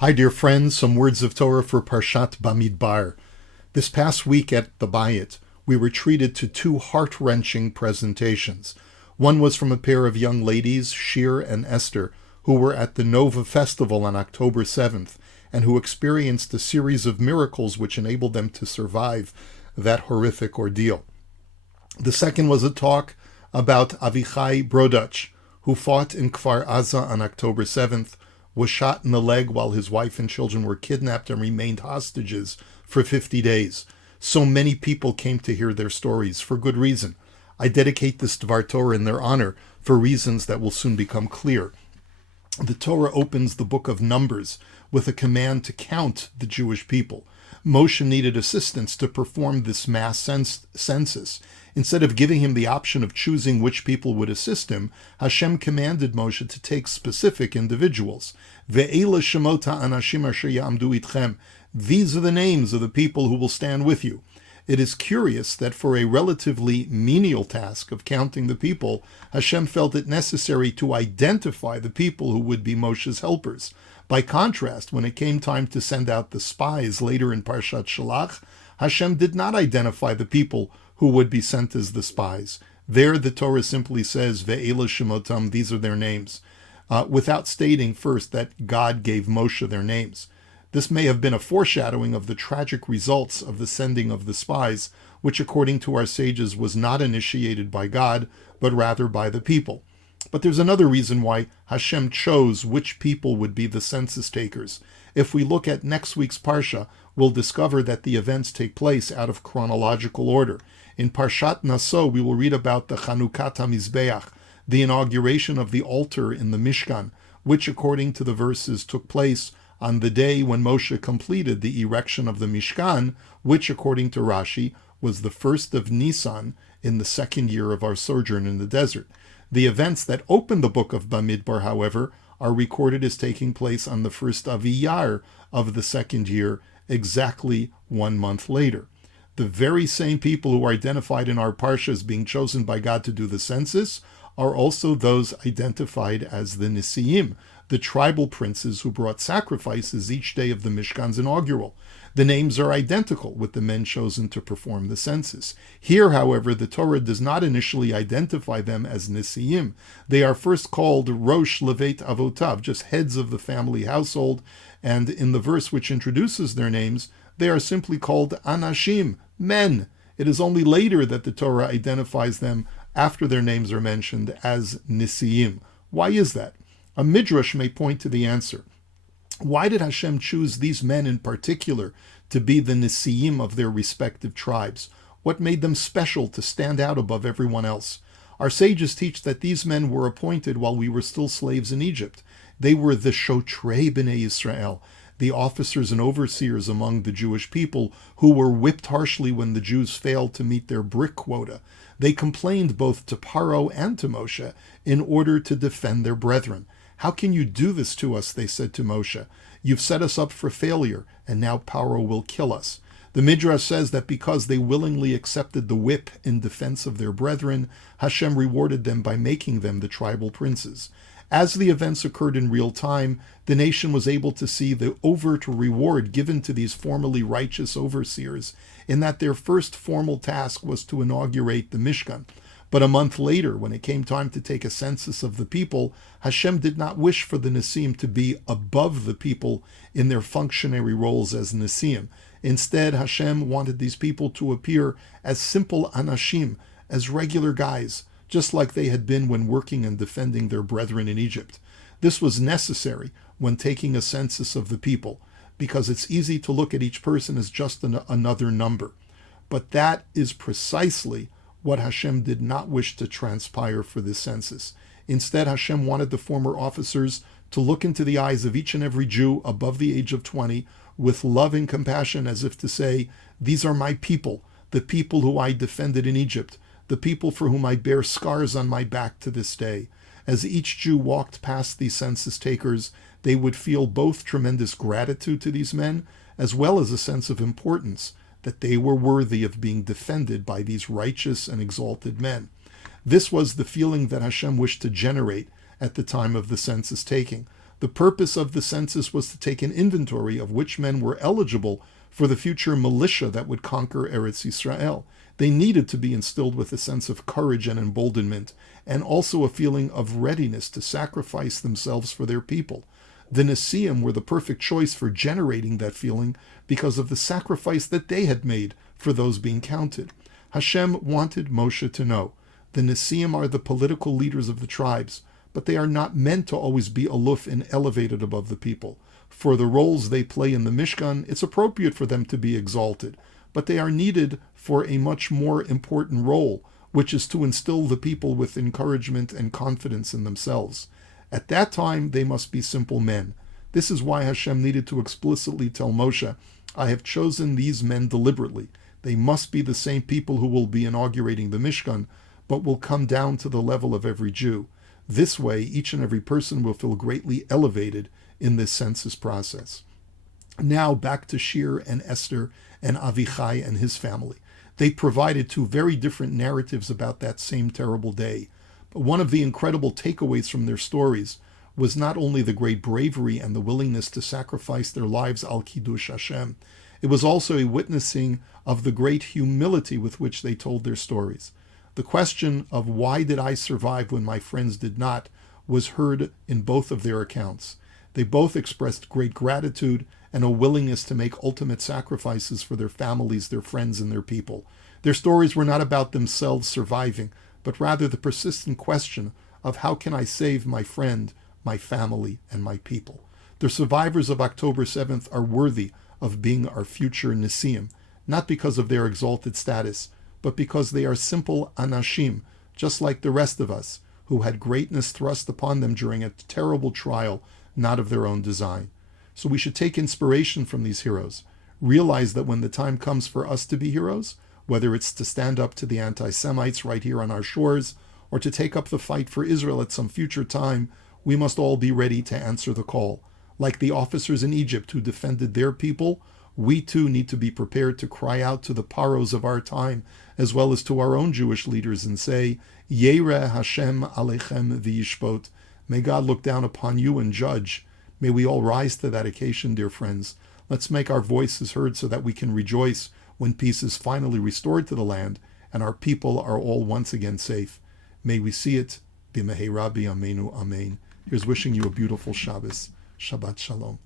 Hi, dear friends. Some words of Torah for Parshat Bamidbar. This past week at the Bayit, we were treated to two heart-wrenching presentations. One was from a pair of young ladies, Shir and Esther, who were at the Nova Festival on October 7th, and who experienced a series of miracles which enabled them to survive that horrific ordeal. The second was a talk about Avichai Brodach, who fought in Kfar Aza on October 7th, was shot in the leg while his wife and children were kidnapped and remained hostages for 50 days. So many people came to hear their stories, for good reason. I dedicate this Dvar Torah in their honor for reasons that will soon become clear. The Torah opens the book of Numbers with a command to count the Jewish people. Moshe needed assistance to perform this mass census. Instead of giving him the option of choosing which people would assist him, Hashem commanded Moshe to take specific individuals. Ve'ela shemota anashim asher ya'amdu itchem. These are the names of the people who will stand with you. It is curious that for a relatively menial task of counting the people, Hashem felt it necessary to identify the people who would be Moshe's helpers. By contrast, when it came time to send out the spies later in Parshat Shalach, Hashem did not identify the people who would be sent as the spies. There the Torah simply says, Ve'ela shemotam, these are their names, without stating first that God gave Moshe their names. This may have been a foreshadowing of the tragic results of the sending of the spies, which according to our sages was not initiated by God, but rather by the people. But there's another reason why Hashem chose which people would be the census takers. If we look at next week's Parsha, we'll discover that the events take place out of chronological order. In Parshat Naso, we will read about the Chanukat HaMizbeach, the inauguration of the altar in the Mishkan, which according to the verses took place on the day when Moshe completed the erection of the Mishkan, which according to Rashi was the first of Nisan in the second year of our sojourn in the desert. The events that open the book of Bamidbar, however, are recorded as taking place on the first of Iyar of the second year, exactly 1 month later. The very same people who are identified in our Parsha as being chosen by God to do the census are also those identified as the Nesiim, the tribal princes who brought sacrifices each day of the Mishkan's inaugural. The names are identical with the men chosen to perform the census. Here, however, the Torah does not initially identify them as Nesiim. They are first called Rosh Levet Avotav, just heads of the family household, and in the verse which introduces their names, they are simply called Anashim, men. It is only later that the Torah identifies them after their names are mentioned as Nesiim. Why is that? A midrash may point to the answer. Why did Hashem choose these men in particular to be the Nesiim of their respective tribes? What made them special to stand out above everyone else? Our sages teach that these men were appointed while we were still slaves in Egypt. They were the Shotrei B'nai Yisrael, the officers and overseers among the Jewish people who were whipped harshly when the Jews failed to meet their brick quota. They complained both to Paro and to Moshe in order to defend their brethren. How can you do this to us, they said to Moshe. You've set us up for failure, and now Paro will kill us. The Midrash says that because they willingly accepted the whip in defense of their brethren, Hashem rewarded them by making them the tribal princes. As the events occurred in real time, the nation was able to see the overt reward given to these formerly righteous overseers, in that their first formal task was to inaugurate the Mishkan. But a month later, when it came time to take a census of the people, Hashem did not wish for the Nesiim to be above the people in their functionary roles as Nesiim. Instead, Hashem wanted these people to appear as simple Anashim, as regular guys, just like they had been when working and defending their brethren in Egypt. This was necessary when taking a census of the people, because it's easy to look at each person as just another number. But that is precisely what Hashem did not wish to transpire for this census. Instead, Hashem wanted the former officers to look into the eyes of each and every Jew above the age of 20 with love and compassion, as if to say, these are my people, the people who I defended in Egypt, the people for whom I bear scars on my back to this day. As each Jew walked past these census takers, they would feel both tremendous gratitude to these men, as well as a sense of importance, that they were worthy of being defended by these righteous and exalted men. This was the feeling that Hashem wished to generate at the time of the census taking. The purpose of the census was to take an inventory of which men were eligible for the future militia that would conquer Eretz Yisrael. They needed to be instilled with a sense of courage and emboldenment, and also a feeling of readiness to sacrifice themselves for their people. The Nesiim were the perfect choice for generating that feeling because of the sacrifice that they had made for those being counted. Hashem wanted Moshe to know, the Nesiim are the political leaders of the tribes, but they are not meant to always be aloof and elevated above the people. For the roles they play in the Mishkan, it's appropriate for them to be exalted, but they are needed for a much more important role, which is to instill the people with encouragement and confidence in themselves. At that time, they must be simple men. This is why Hashem needed to explicitly tell Moshe, I have chosen these men deliberately. They must be the same people who will be inaugurating the Mishkan, but will come down to the level of every Jew. This way, each and every person will feel greatly elevated in this census process. Now back to Shir and Esther and Avichai and his family. They provided two very different narratives about that same terrible day. But one of the incredible takeaways from their stories was not only the great bravery and the willingness to sacrifice their lives al Kiddush Hashem, it was also a witnessing of the great humility with which they told their stories. The question of why did I survive when my friends did not was heard in both of their accounts. They both expressed great gratitude and a willingness to make ultimate sacrifices for their families, their friends, and their people. Their stories were not about themselves surviving, but rather the persistent question of how can I save my friend, my family, and my people. The survivors of October 7th are worthy of being our future Nesiim, not because of their exalted status, but because they are simple anashim, just like the rest of us, who had greatness thrust upon them during a terrible trial, not of their own design. So we should take inspiration from these heroes, realize that when the time comes for us to be heroes, whether it's to stand up to the anti-Semites right here on our shores, or to take up the fight for Israel at some future time, we must all be ready to answer the call. Like the officers in Egypt who defended their people, we too need to be prepared to cry out to the paros of our time, as well as to our own Jewish leaders, and say, Yereh Hashem Alechem v'yishpot. May God look down upon you and judge. May we all rise to that occasion, dear friends. Let's make our voices heard so that we can rejoice when peace is finally restored to the land and our people are all once again safe. May we see it. B'mehei Rabbi Amenu Amen. Here's wishing you a beautiful Shabbos. Shabbat Shalom.